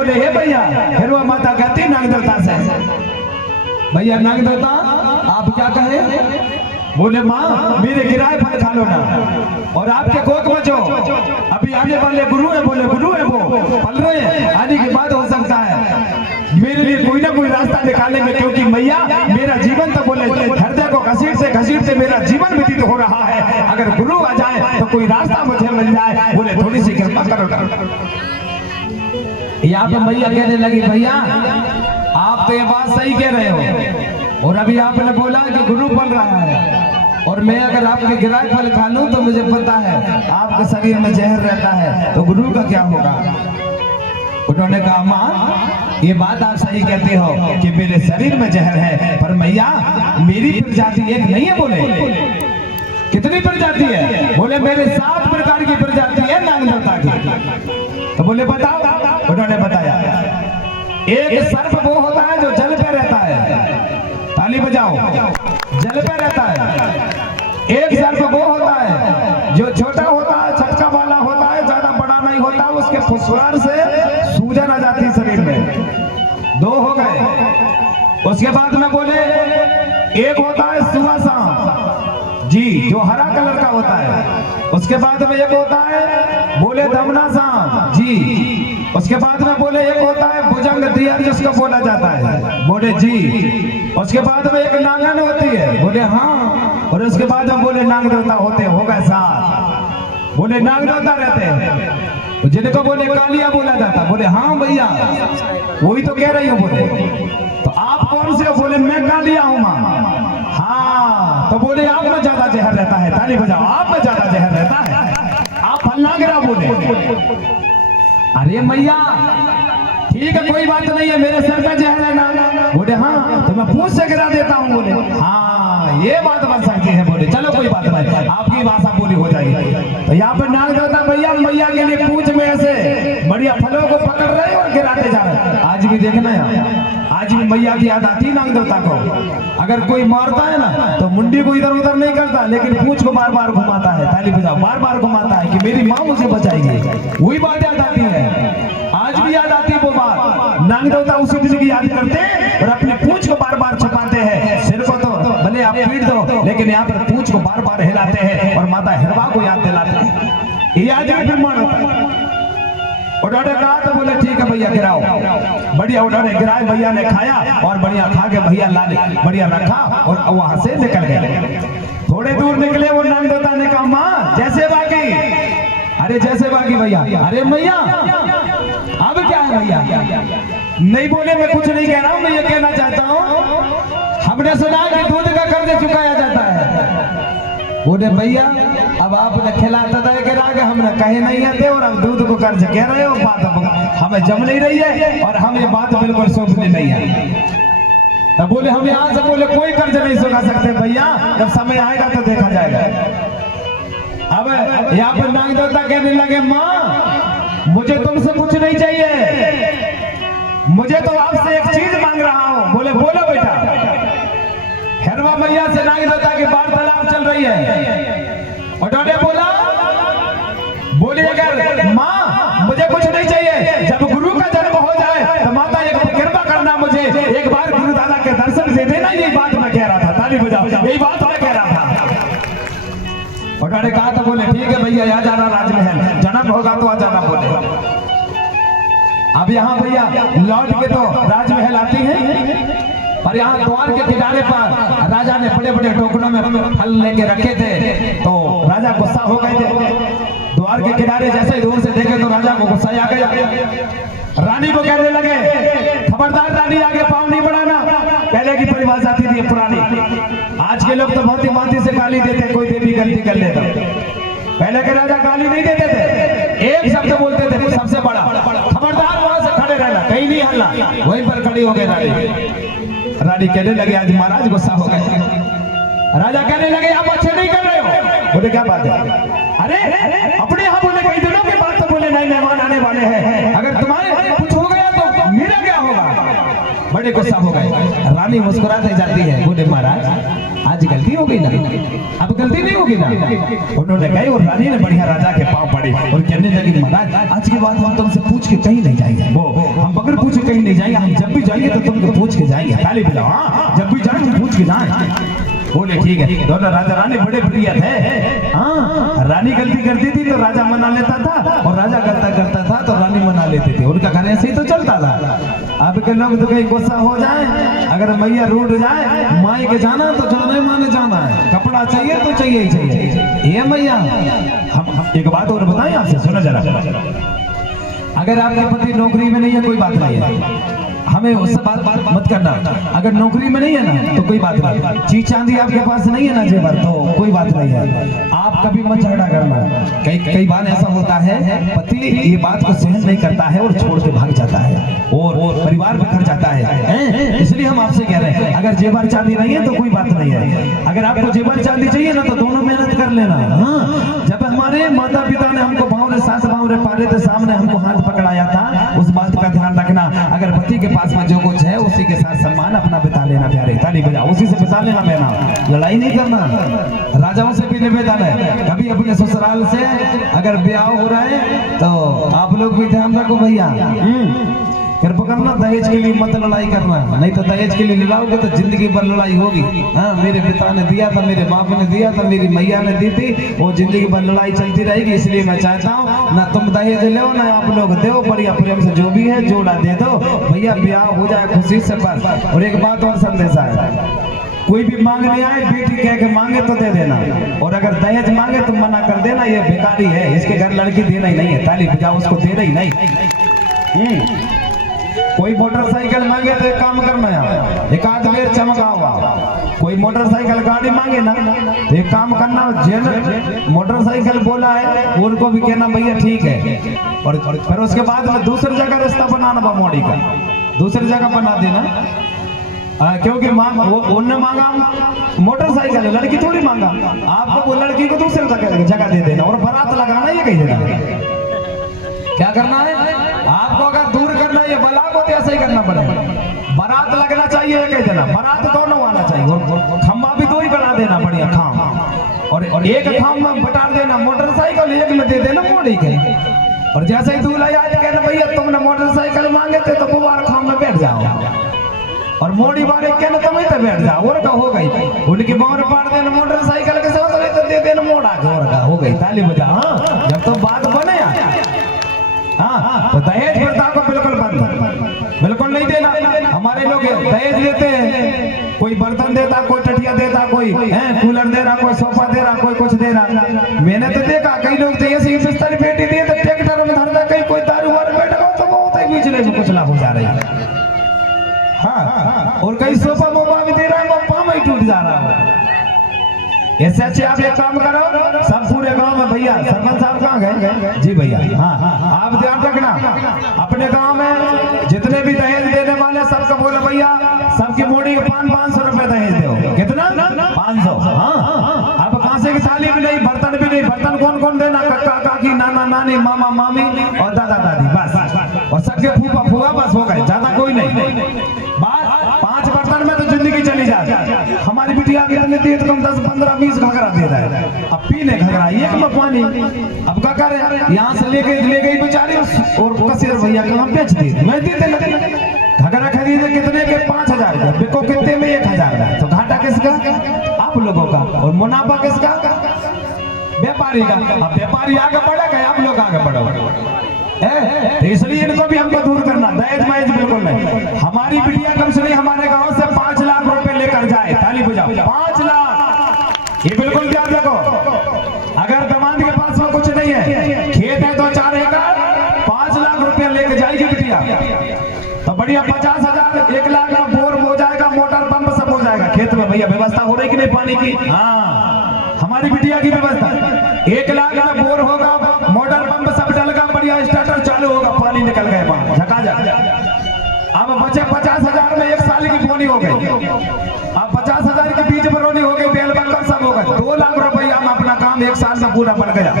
बोले हे भैया, फिर वो माता कहती नाग देवता से, भैया नाग देवता आप क्या कहे? बोले माँ मेरे गिराए फल खा लो ना, और आपके कोक में जो अभी आने वाले गुरु है, बोले गुरु है वो पल रहे हैं, आने के बाद हो सकता है मेरे लिए कोई ना कोई रास्ता निकालेंगे, क्योंकि मैया मेरा जीवन तो बोले हृदय को घसीटते मेरा जीवन व्यतीत हो रहा है, अगर गुरु आ जाए तो कोई रास्ता मुझे मिल जाए, बोले थोड़ी सी कृपा करो। यहाँ पे मैया कहने लगी भैया आप तो ये बात सही कह रहे हो, और अभी आपने बोला कि गुरु पल रहा है, और मैं अगर आपके गिराए फल खा लूं तो मुझे पता है आपके शरीर में जहर रहता है, तो गुरु का क्या होगा? उन्होंने कहा माँ ये बात आप सही कहते हो कि मेरे शरीर में जहर है, पर मैया मेरी प्रजाति एक नहीं है। बोले कितनी प्रजाति है? बोले मेरे 7 प्रकार की प्रजाति है नाग देवता की। तो बोले बताओ। उन्होंने बताया एक सर्प वो होता है जो जल पे रहता है, ताली बजाओ, जल पे रहता है। एक सर्प वो होता है जो छोटा होता है, छटका वाला होता है, ज्यादा बड़ा नहीं होता, उसके फुसवार से सूजन आ जाती है शरीर में। 2 हो गए। उसके बाद में बोले एक होता है सुवासा जी जो हरा कलर का होता है। उसके बाद में एक होता है बोले दमना सांप जी। उसके बाद में बोले एक होता है भुजंग दियर जिसको बोला जाता है, बोले जी। उसके बाद में एक नांगन होती है, बोले हाँ। और उसके बाद में बोले नाग देवता होते, हो गए 7। बोले नाग देवता रहते हैं जिनको बोले कालिया बोला जाता, बोले हाँ भैया वही तो कह रही हो। बोले तो आप कौन से हो? बोले मैं कालिया हूँ माँ। हाँ तो बोले आप में ज्यादा जहर रहता है, ताली बजाओ, आप में ज्यादा जहर रहता है, आप फलना गिरा। बोले अरे मैया ठीक है कोई बात नहीं है, मेरे सर पे जहर है ना। बोले हाँ तो मैं पूछ से गिरा देता हूँ। बोले हाँ ये बात बन सकती है। बोले चलो कोई बात नहीं, आपकी भाषा पूरी हो जाएगी। तो यहाँ पे नाग देवता भैया मैया के लिए पूछ में ऐसे बढ़िया फलों को पकड़ रहे और गिराते जा रहे। आज भी देखना है, आज भी मैया की याद आती नाग देवता को। अगर कोई मारता है ना तो मुंडी को इधर उधर नहीं करता, लेकिन पूंछ को बार बार घुमाता है, ताली बजाओ, बार बार घुमाता है कि मेरी माँ मुझे बचाएगी। वही बात याद आती है, आज भी याद आती है वो बात। नाग देवता उसी दिन की याद करते हैं और अपनी पूंछ को बार बार छुपाते हैं। सिर को तो भले आप पीट दो, लेकिन यहाँ पर पूंछ को बार बार हिलाते हैं और माता हिरवा को याद दिलाते हैं। ये आज भी प्रमाण होता है। उन्होंने कहा तो बोले ठीक है भैया गिराओ। बढ़िया उन्होंने गिराए, भैया ने खाया और बढ़िया खा के भैया लाले बढ़िया रखा और वहां से निकल गए। थोड़े दूर निकले, वो नाग देवता ने कहा माँ जैसे बाकी। अरे जैसे बाकी भैया, अरे मैया अब क्या है भैया? नहीं बोले मैं कुछ नहीं कह रहा हूँ, मैं ये कहना चाहता हूँ हमने सुना कि दूध का कर्ज चुकाया जाता है। बोले भैया अब आपने खिलाता था गिरा के, हमने कहे नहीं आते और अब दूध को कर्ज कह रहे हो। बात हमें जम नहीं रही है और हम ये बात बिल्कुल सोचने नहीं है। तब बोले हम यहाँ से बोले कोई कर्ज नहीं चुका सकते भैया, जब समय आएगा तो देखा जाएगा। अब यहाँ पर नाग देवता कहने लगे माँ मुझे तुमसे कुछ नहीं चाहिए, मुझे तो आपसे एक चीज मांग रहा हूँ। बोले बोलो बेटा। हिरवा मैया से नाग देवता की वार्तालाप चल रही है। उन्होंने बोला बोली अगर माँ मुझे कुछ नहीं चाहिए, जब गुरु का जन्म हो जाए तो माता एक कृपा करना, मुझे एक बार गुरु दादा के दर्शन दे देना। यही बात मैं कह रहा था, ताली बजाओ, यही बात मैं कह रहा था। उन्होंने कहा तो बोले ठीक है भैया आ जाना राजमहल, जन्म होगा तो आ जाना। बोले अब यहाँ भैया लौट के तो राजमहल आती है, और यहाँ द्वार के किनारे पर राजा ने बड़े बड़े टोकरों में फल लेके रखे थे, तो राजा गुस्सा हो गए थे। द्वार के किनारे जैसे ही दूर से देखे तो राजा को गुस्सा आ गया। रानी को कहने लगे खबरदार रानी आगे पाँव नहीं बढ़ाना। पहले की परिभाषा थी ये पुरानी, आज के लोग तो बहुत ही माती से गाली देते, कोई देवी गलती कर लेता। पहले के राजा गाली नहीं देते थे, एक शब्द बोलते थे सबसे बड़ा, खबरदार वहां से खड़े रहना, कहीं नहीं हलना। वहीं पर खड़ी हो गई रानी कहने लगे आज महाराज गुस्सा हो गए। राजा कहने लगे आप अच्छे नहीं कर रहे हो। बोले क्या बात है? अरे अपने यहाँ बोले कई दिनों के बाद तो बोले नहीं मेहमान आने वाले हैं, अगर तुम्हारे कुछ हो गया तो मेरा क्या होगा? बड़े गुस्सा हो गए। रानी मुस्कुराते जाती है, बोले महाराज आज गलती हो गई ना, अब गलती नहीं होगी ना। उन्होंने कही और रानी ने बढ़िया राजा के पांव पड़े और कहने लगी महाराज आज के बाद हम तुमसे पूछ के कहीं नहीं जाएंगे, वो हम कहीं नहीं जाएंगे, हम जब भी जाएंगे तो तुमको पूछ के जाएंगे। ताली बजाओ, हाँ जब भी जाएंगे पूछ के जाएंगे। बोले ठीक है। दोनों राजा रानी बड़े प्रिय थे। हाँ, रानी गलती करती थी तो राजा मना लेता था, और राजा गलता करता था तो रानी मना लेती थी। उनका घर ऐसे ही तो चलता था। अब के लोग तो कहीं गुस्सा हो जाए, अगर मैया रूठ जाए, माई के जाना तो जाना ही माने जाना है, कपड़ा चाहिए तो चाहिए ही चाहिए। ये मैया हम एक बात और बताएं आपसे, सुनो जरा। अगर आपके पति नौकरी में नहीं है कोई बात नहीं है, हमें उससे बात मत करना। अगर नौकरी में नहीं है ना तो कोई बात नहीं, चीज चांदी आपके पास नहीं है ना जेवर, तो कोई बात नहीं है, आप कभी मत झगड़ा करना। कई बार ऐसा होता है पति ये बात को सहन नहीं करता है और छोड़ के भाग जाता है और परिवार बिखर जाता है। इसलिए हम आपसे कह रहे हैं, अगर जेवर चांदी नहीं है तो कोई बात नहीं है। अगर आपको जेवर चांदी चाहिए ना तो दोनों मेहनत कर लेना। हाँ, जब हमारे माता पिता ने हमको भावरे सास भावरे पाले थे, सामने हमको हाथ पकड़ाया था, उस बात का ध्यान रखना। अगर पति के पास में जो कुछ है उसी के साथ सम्मान अपना बिता लेना प्यारे। ताली बजाओ, उसी से बिता लेना बहना, लड़ाई नहीं करना। राजाओं से भी निवेदन है, कभी अपने ससुराल से अगर ब्याह हो रहा है तो आप लोग भी ध्यान रखो भैया। कृपा करना, दहेज के लिए मत लड़ाई करना, नहीं तो दहेज के लिए लड़ाओगे तो जिंदगी भर लड़ाई होगी। हाँ, मेरे पिता ने दिया था, मेरे बाप ने दिया था, मेरी मैया ने दी थी, वो जिंदगी भर लड़ाई चलती रहेगी। इसलिए मैं चाहता हूँ ना तुम दहेज लो ना आप लोग दो, बढ़िया प्रेम से जो भी है जोड़ा दे दो भैया, ब्याह हो जाए खुशी से बस। और एक बात और संदेशा है, कोई भी मांगने आए बेटी कह के मांगे तो दे देना, और अगर दहेज मांगे तो मना कर देना, ये बेकारी है, इसके घर लड़की देना ही नहीं है। ताली बजाओ, उसको देना ही नहीं। कोई मोटरसाइकिल मांगे तो एक काम करना यार, एक आध बेर चमका हुआ। कोई मोटरसाइकिल गाड़ी मांगे ना तो एक काम करना, जिन मोटरसाइकिल बोला है उनको भी कहना भैया ठीक है, और फिर उसके बाद में दूसरी जगह रास्ता बनाना बमोड़ी का, दूसरी जगह बना देना। क्योंकि उनने मांगा मोटरसाइकिल, लड़की थोड़ी मांगा, आपको वो लड़की को दूसरी जगह दे देना और बारात लगाना, ये कही देना। क्या करना है आपको, अगर दूर करना है बला को तो ऐसा ही करना पड़ेगा। बारात लगना चाहिए एक जना, बारात दोनों आना चाहिए, और खम्बा भी दो ही बना देना, बढ़िया खाम, और एक खाम में बटा देना मोटरसाइकिल, एक में दे देना मोड़ी के। और जैसे ही दूल्हा आज कहना भैया तुमने मोटरसाइकिल मांगे थे तो बुआर खाम में बैठ जाओ, और मोड़ी बारे कहना तुम तो बैठ जाओ, और का हो गई उनकी बार पाड़ देना मोटरसाइकिल के साथ, तो दे देना मोड़ा का हो गई। ताली बजा। हाँ, जब तो बात बने हाँ, तो दहेज प्रथा को बिल्कुल बंद, बिल्कुल नहीं देना। हमारे लोग दहेज देते हैं, कोई बर्तन देता, कोई टटिया देता, कोई कूलर दे रहा, कोई सोफा दे रहा, कोई कुछ दे रहा। मैंने तो देखा कई लोग तो ऐसी बिस्तर पेटी दिए तो ट्रैक्टर में धरता, कहीं कोई दारू वार बैठा हो तो बहुत ही बिजली में कुछ लाभ हो जा रही है। हाँ, और कई सोफा मोफा भी दे रहा है, वो पाम ही टूट जा रहा है। ऐसे अच्छे आप एक काम करो, सब पूरे गांव में भैया, सरपंच साहब कहाँ गए? जी भैया, हाँ, आप ध्यान रखना, अपने गांव में जितने भी दहेज देने वाले सबको बोलो भैया, सबकी मोड़ी के 500 रुपए दहेज दो। कितना? 500। हाँ, अब कांसे की थाली भी नहीं, बर्तन भी नहीं। बर्तन कौन कौन देना? कक्का काकी, नाना नानी, मामा मामी और दादा दादी, बस। और सबके फूफा फूफा, बस हो गए, ज्यादा कोई नहीं। 5 बर्तन में तो जिंदगी चली जाती। हमारी बिटिया कितने दिए तो तुम 10 15 20 घघरा दे रहा है, अब पीने घघरा एक में पानी। अब क्या करे, यहाँ से ले गई बेचारी, और कसीर भैया के हम बेच दी, मैं देते घघरा खरीदे कितने के? 5000 का, बिको कितने में? 1000 का। तो घाटा किसका? आप लोगों का, और मुनाफा किसका? व्यापारी का। अब व्यापारी आगे बढ़ेगा, आप लोग आगे बढ़ो। इसलिए इनको भी हमको दूर करना, दहेज महज बिल्कुल नहीं। हमारी बिटिया कम से नहीं हमारे गांव से 5 लाख रुपए लेकर जाए। ताली बजाओ, 5 लाख, ये बिल्कुल ध्यान रखो। अगर दामाद के पास में कुछ नहीं है, खेत है 2-4 एकड़, 5 लाख रुपए लेकर जाएगी बिटिया, तो बढ़िया 50,000 1 लाख का बोर हो जाएगा, मोटर पंप सब हो जाएगा खेत में। भैया व्यवस्था हो रही कि नहीं पानी की? हाँ, हमारी बिटिया की व्यवस्था, 1 लाख का बोर होगा, मोटर पंप सब डलगा, बढ़िया स्टार्टर चालू होगा, पानी निकल गए वहां झकाझक। अब बचे 50,000 में 1 साल की बोनी हो गई, अब 50,000 की बीज बरौनी हो गई, बेल बक्कल सब हो गए, 2 लाख रुपया में अपना काम 1 साल में पूरा बन गया।